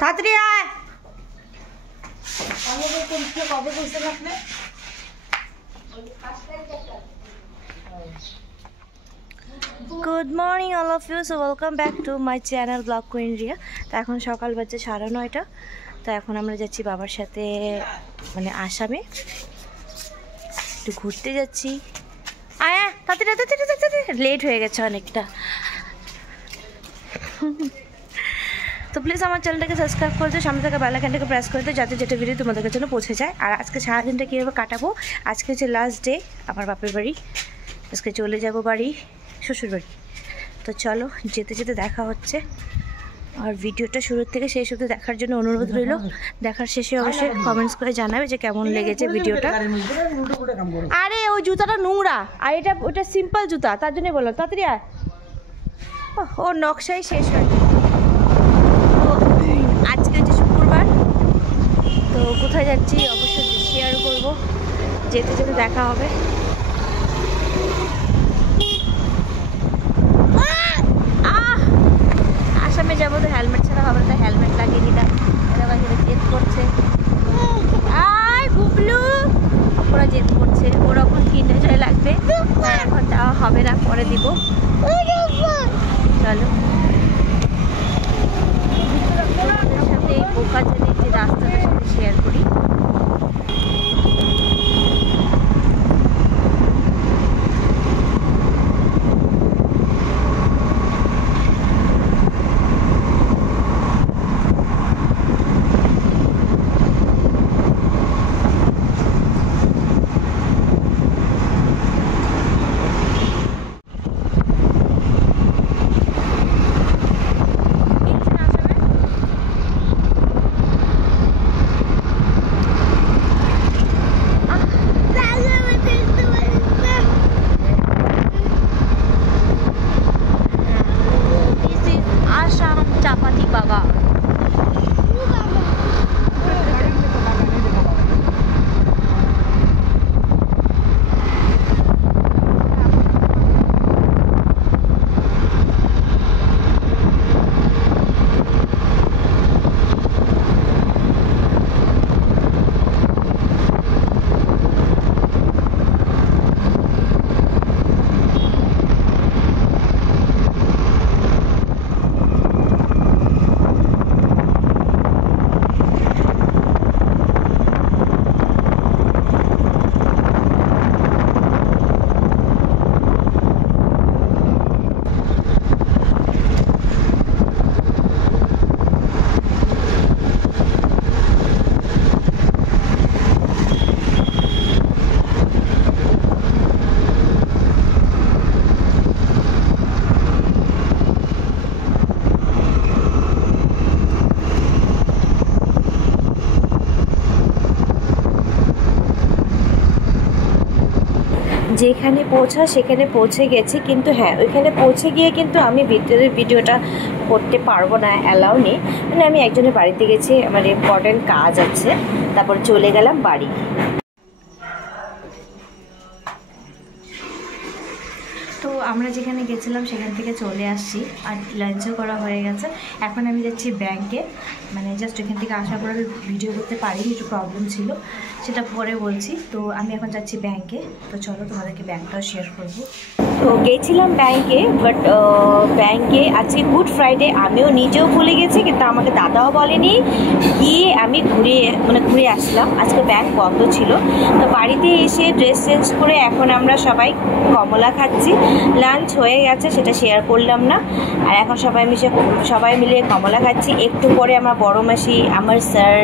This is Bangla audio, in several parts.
তাড়াতাড়ি আয়। Good morning all of you, so welcome back to my channel blog queen Riya. তো এখন সকাল বাজে 9:30। তো এখন আমরা যাচ্ছি বাবার সাথে মানে আসামে একটু ঘুরতে যাচ্ছি। আয় তাড়াতাড়ি, লেট হয়ে গেছে অনেকটা। তো প্লিজ আমার চ্যানেলটাকে সাবস্ক্রাইব করে দিও, সামনে থেকে বেল আইকনটাকে প্রেস করে দিও, যাতে যেটা ভিডিও তোমাদের কাছে পৌঁছে যায়। আর আজকে সারাদিনটা কীভাবে কাটাবো, আজকে হচ্ছে লাস্ট ডে আমার বাপের বাড়ি। আজকে চলে যাব বাড়ি, শ্বশুর বাড়ি। তো চলো যেতে যেতে দেখা হচ্ছে। আর ভিডিওটা শুরুর থেকে শেষ অবধি দেখার জন্য অনুরোধ রইল। দেখার শেষে অবশ্যই কমেন্টস করে জানাবে যে কেমন লেগেছে ভিডিওটা। আরে ওই জুতাটা নোংরা, আর ওটা সিম্পল জুতা, তার জন্যই বললাম তাড়াতাড়ি আয়। ওর নকশাই শেষ হয়। আজকে হচ্ছে শুক্রবার, তো কোথায় যাচ্ছি অবশ্যই শেয়ার করব, যেতে যেতে দেখা হবে। আসামে যাবো তো হেলমেট ছাড়া হবে না, হেলমেট লাগিয়ে দিলাম। এরা বাকিরা জেদ করছে, আয় বুবলু, ওরা জেদ করছে। ওরকম কিনে লাগবে, এখন যাওয়া হবে না, পরে দিব। চলো সাথে এই বোকা জানিয়ে যে রাস্তাটার সাথে শেয়ার করি। যেখানে পৌঁছা সেখানে পৌঁছে গেছি, কিন্তু হ্যাঁ ওইখানে পৌঁছে গিয়ে কিন্তু আমি ভিতরের ভিডিওটা করতে পারবো না, অ্যালাউ নেই। মানে আমি একজনের বাড়িতে গেছি, আমার ইম্পর্টেন্ট কাজ আছে, তারপর চলে গেলাম বাড়ি। তো আমরা যেখানে গেছিলাম সেখান থেকে চলে আসছি, আর লাঞ্চও করা হয়ে গেছে। এখন আমি যাচ্ছি ব্যাংকে, মানে জাস্ট এখান থেকে আসার পরে ভিডিও করতে পারিনি, একটু প্রবলেম ছিল, সেটা পরে বলছি। তো আমি এখন যাচ্ছি ব্যাংকে, তো চলো তোমাদেরকে ব্যাংকটাও শেয়ার করবো। তো গেছিলাম ব্যাংকে, বাট ব্যাংকে আজকে গুড ফ্রাইডে, আমিও নিজেও ভুলে গেছি, কিন্তু আমাকে দাদাও বলেনি। গিয়ে আমি ঘুরে আসলাম, আজকে ব্যাংক বন্ধ ছিল। তো বাড়িতে এসে ড্রেস চেঞ্জ করে এখন আমরা সবাই কমলা খাচ্ছি। লাঞ্চ হয়ে গেছে, সেটা শেয়ার করলাম না। আর এখন সবাই মিলে কমলা খাচ্ছি। একটু পরে আমার বড় মাসি, আমার স্যার,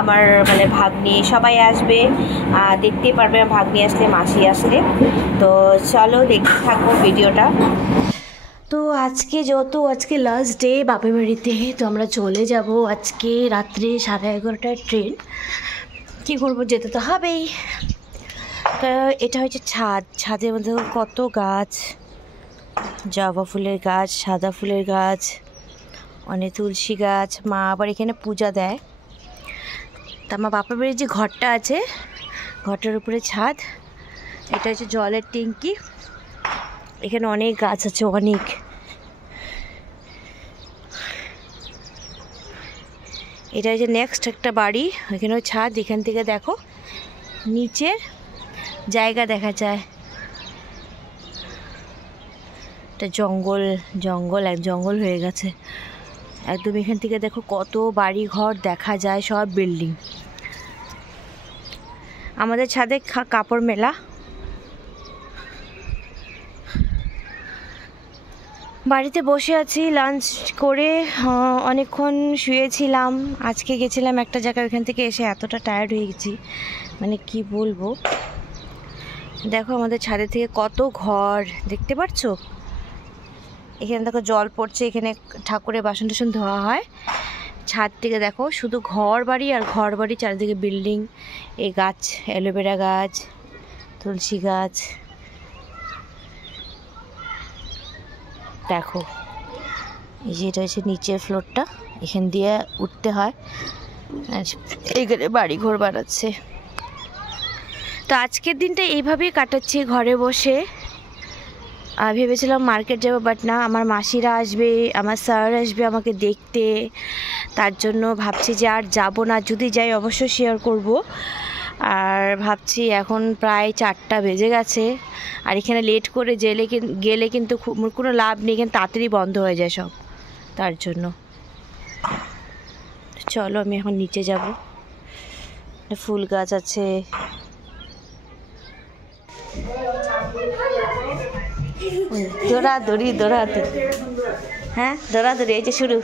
আমার মানে ভাগ্নি সবাই আসবে, দেখতেই পারবে ভাগ্নি আসলে, মাসি আসলে। তো চলো দেখতে থাকো ভিডিওটা। তো আজকে আজকে লাস্ট ডে বাপের বাড়িতে, তো আমরা চলে যাব আজকে রাত্রে 11:30টার ট্রেন। কী করবো, যেতে তো হবেই। তো এটা হচ্ছে ছাদের মধ্যে কত গাছ, জবা ফুলের গাছ, সাদা ফুলের গাছ, অনেক তুলসী গাছ। মা আবার এখানে পূজা দেয়। তা আমার বাপের বাড়ির যে ঘরটা আছে, ঘরটার উপরে ছাদ। এটা হচ্ছে জলের ট্যাঙ্কি। এখানে অনেক গাছ আছে, অনেক। এটা যে নেক্সট একটা বাড়ি, এখানেও ছাদ, এখান থেকে দেখো নিচের জায়গা দেখা যায়। এটা জঙ্গল জঙ্গল এক জঙ্গল হয়ে গেছে একদম। এখান থেকে দেখো কত বাড়ি ঘর দেখা যায়, সব বিল্ডিং। আমাদের ছাদে কাপড় মেলা। বাড়িতে বসে আছি, লাঞ্চ করে অনেকক্ষণ শুয়েছিলাম। আজকে গেছিলাম একটা জায়গায়, ওখান থেকে এসে এতটা টায়ার্ড হয়ে গেছি, মানে কি বলবো। দেখো আমাদের ছাদে থেকে কত ঘর দেখতে পাচ্ছ। এখানে দেখো জল পড়ছে, এখানে ঠাকুরের বাসন টাসন ধোয়া হয়। ছাদ থেকে দেখো শুধু ঘর বাড়ি আর ঘর বাড়ি, চারিদিকে বিল্ডিং। এই গাছ, অ্যালোভেরা গাছ, তুলসী গাছ। দেখো এই যে এটা হচ্ছে নিচের ফ্লোরটা, এখান দিয়ে উঠতে হয়। এইখানে বাড়ি ঘর বানাচ্ছে। তো আজকের দিনটা এইভাবেই কাটাচ্ছি ঘরে বসে। ভেবেছিলাম মার্কেট যাবো, বাট না, আমার মাসিরা আসবে, আমার স্যার আসবে আমাকে দেখতে। তার জন্য ভাবছি যে আর যাবো না, যদি যাই অবশ্যই শেয়ার করব। আর ভাবছি এখন প্রায় 4টা বেজে গেছে, আর এখানে লেট করে গেলে কিন্তু কোনো লাভ নেই, এখানে তাড়াতাড়ি বন্ধ হয়ে যায় সব। তার জন্য চলো আমি এখন নিচে যাব। ফুল গাছ আছে। দৌড়াদৌড়ি দৌড়াদৌড়ি, হ্যাঁ দৌড়াদৌড়ি, এই যে শুরু।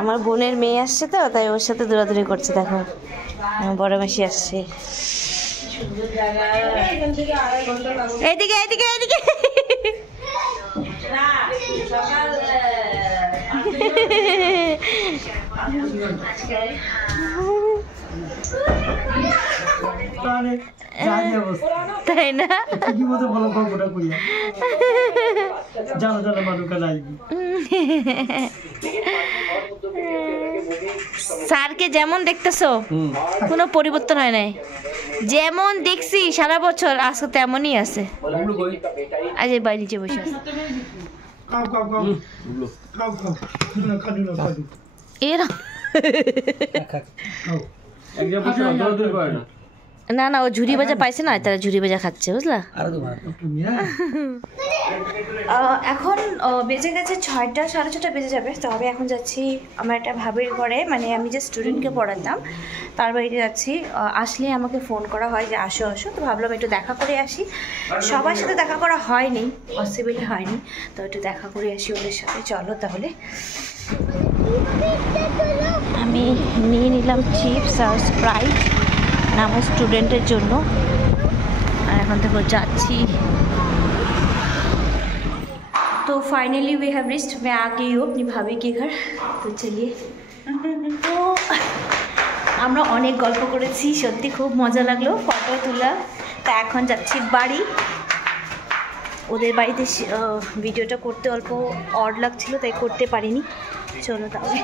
আমার বোনের মেয়ে আসছে তো, তাই ওর সাথে দৌড়াদৌড়ি করছে। দেখো আমার বড় মাসি আসছে। এইদিকে এইদিকে এইদিকে। তাই না? স্যারকে যেমন দেখতেছো কোনো পরিবর্তন হয় নাই, যেমন দেখছি সারা বছর আজকে তেমনই আছে। আজ বাড়ি নিচে বসে এরা না না, ও ঝুড়ি ভাজা পাইছে না, তারা ঝুড়ি ভাজা খাচ্ছে, বুঝলা। এখন বেজে গেছে 6টা, 6:30 বেজে যাবে। তবে এখন যাচ্ছি আমার একটা ভাবির ঘরে, মানে আমি যে স্টুডেন্টকে পড়াতাম তার বাড়িতে যাচ্ছি। আসলে আমাকে ফোন করা হয় যে আসো আসো, তো ভাবলাম একটু দেখা করে আসি। সবার সাথে দেখা করা হয়নি, পসিবল হয়নি, তো একটু দেখা করে আসি ওদের সাথে। চলো তাহলে। আমি নিয়ে নিলাম চিপস আর স্প্রাইট আমার স্টুডেন্টের জন্য, আর এখন থেকে যাচ্ছি। तो फाइनली वी हैव रिच्ड, मैं आ गई हूँ अपनी भाभी के घर। तो चलिए। তো আমরা অনেক গল্প করেছি, সত্যি খুব মজা লাগলো, ফটো তোলা। তা এখন যাচ্ছি বাড়ি। ওদের বাড়িতে ভিডিওটা করতে অল্প অড লাগছিল, তাই করতে পারিনি। চলো তাহলে।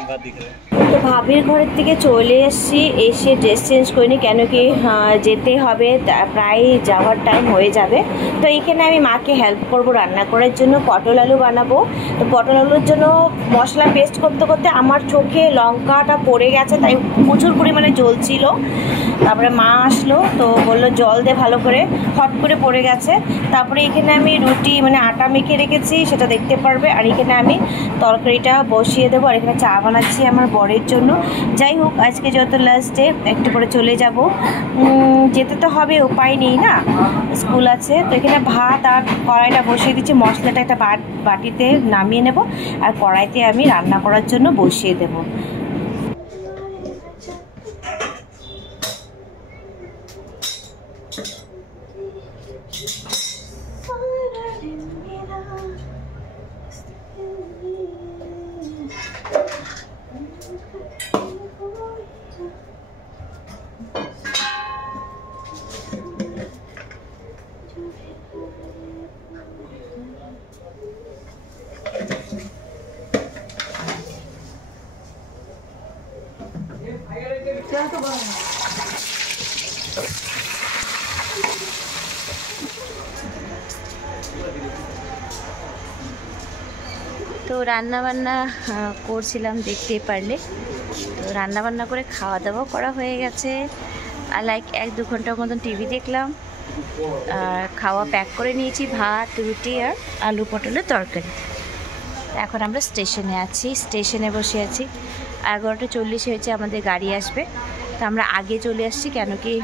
তো ভাবির ঘরের থেকে চলে এসেছি, এসে ড্রেস চেঞ্জ করিনি, কেন কি যেতে হবে, প্রায় যাওয়ার টাইম হয়ে যাবে। তো এখানে আমি মাকে হেল্প করব রান্না করার জন্য। পটল আলু বানাবো। তো পটল আলুর জন্য মশলা পেস্ট করতে করতে আমার চোখে লঙ্কাটা পড়ে গেছে, তাই প্রচুর পরিমাণে জ্বলছিল। তারপরে মা আসলো, তো বললো জল দিয়ে ভালো করে, হট করে পড়ে গেছে। তারপরে এখানে আমি রুটি মানে আটা মেখে রেখেছি, সেটা দেখতে পারবে। আর এখানে আমি তরকারিটা বসিয়ে দেবো, আর এখানে চা বানাচ্ছি আমার বরের জন্য। যাই হোক, আজকে যত লাস্ট ডে, একটু করে চলে যাব। যেতে তো হবে, উপায় নেই না, স্কুল আছে। তো এখানে ভাত আর কড়াইটা বসিয়ে দিচ্ছি। মশলাটা একটা বাটিতে নামিয়ে নেব, আর কড়াইতে আমি রান্না করার জন্য বসিয়ে দেবো। তো রান্না বান্না করছিলাম, দেখতেই পারলে। তো রান্না বান্না করে খাওয়া দাওয়া করা হয়ে গেছে, আর লাইক 1-2 ঘন্টার মতন টিভি দেখলাম, আর খাওয়া প্যাক করে নিয়েছি, ভাত, রুটি আর আলু পটলের তরকারি। এখন আমরা স্টেশনে আছি, স্টেশনে বসে আছি। 11:40 হয়েছে, আমাদের গাড়ি আসবে। তো আমরা আগে চলে আসছি, কেন কি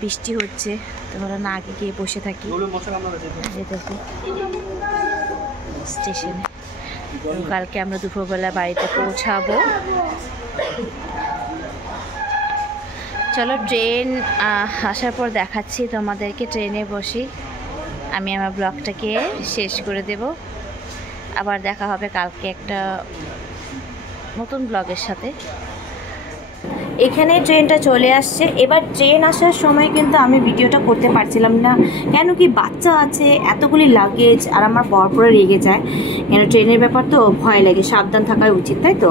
বৃষ্টি হচ্ছে, তো আমরা না আগে গিয়ে বসে থাকি। স্টেশনে কালকে আমরা দুপুরবেলা বাড়িতে পৌঁছাবো। চলো, ট্রেন আসার পর দেখাচ্ছি তোমাদেরকে। ট্রেনে বসি, আমি আমার ব্লগটাকে শেষ করে দেব। আবার দেখা হবে কালকে একটা নতুন ব্লগের সাথে। এখানে ট্রেনটা চলে আসছে। এবার ট্রেন আসার সময় কিন্তু আমি ভিডিওটা করতে পারছিলাম না, কেন কি বাচ্চা আছে, এতগুলি লাগেজ, আর আমার বরপরে রেগে যায়। কেন ট্রেনের ব্যাপার তো ভয় লাগে, সাবধান থাকা উচিত, তাই তো।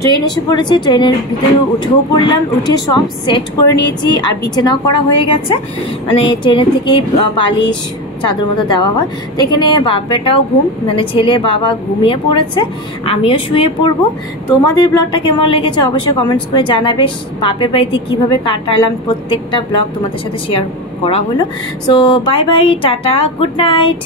ট্রেন এসে পড়েছে, ট্রেনের ভিতরে উঠেও পড়লাম, উঠে সব সেট করে নিয়েছি, আর বিছানাও করা হয়ে গেছে। মানে ট্রেনের থেকেই বালিশ চাদর মতো দেওয়া হয়। তো এখানে বাপেটাও মানে ছেলে বাবা ঘুমিয়ে পড়েছে, আমিও শুয়ে পড়বো। তোমাদের ব্লগটা কেমন লেগেছে অবশ্যই কমেন্টস করে জানাবে। বাপের বাড়িতে কীভাবে কাটালাম প্রত্যেকটা ব্লগ তোমাদের সাথে শেয়ার করা হলো। So bye bye, tata, good night.